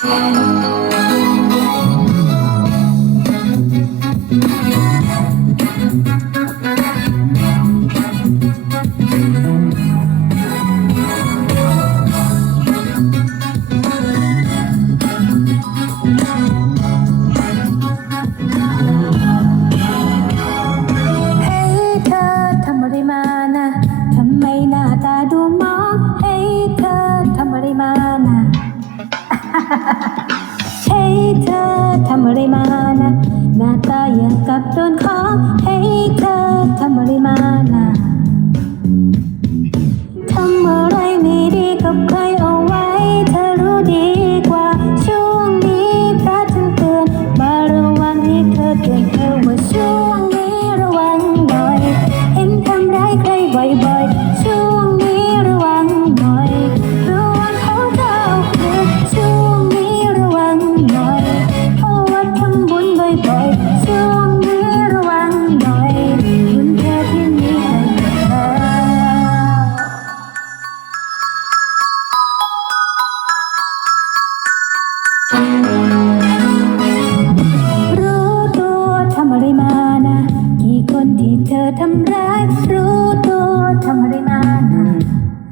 Música เธอทำอะไรมานะหน้าตาอย่างกับโดนของ Bye.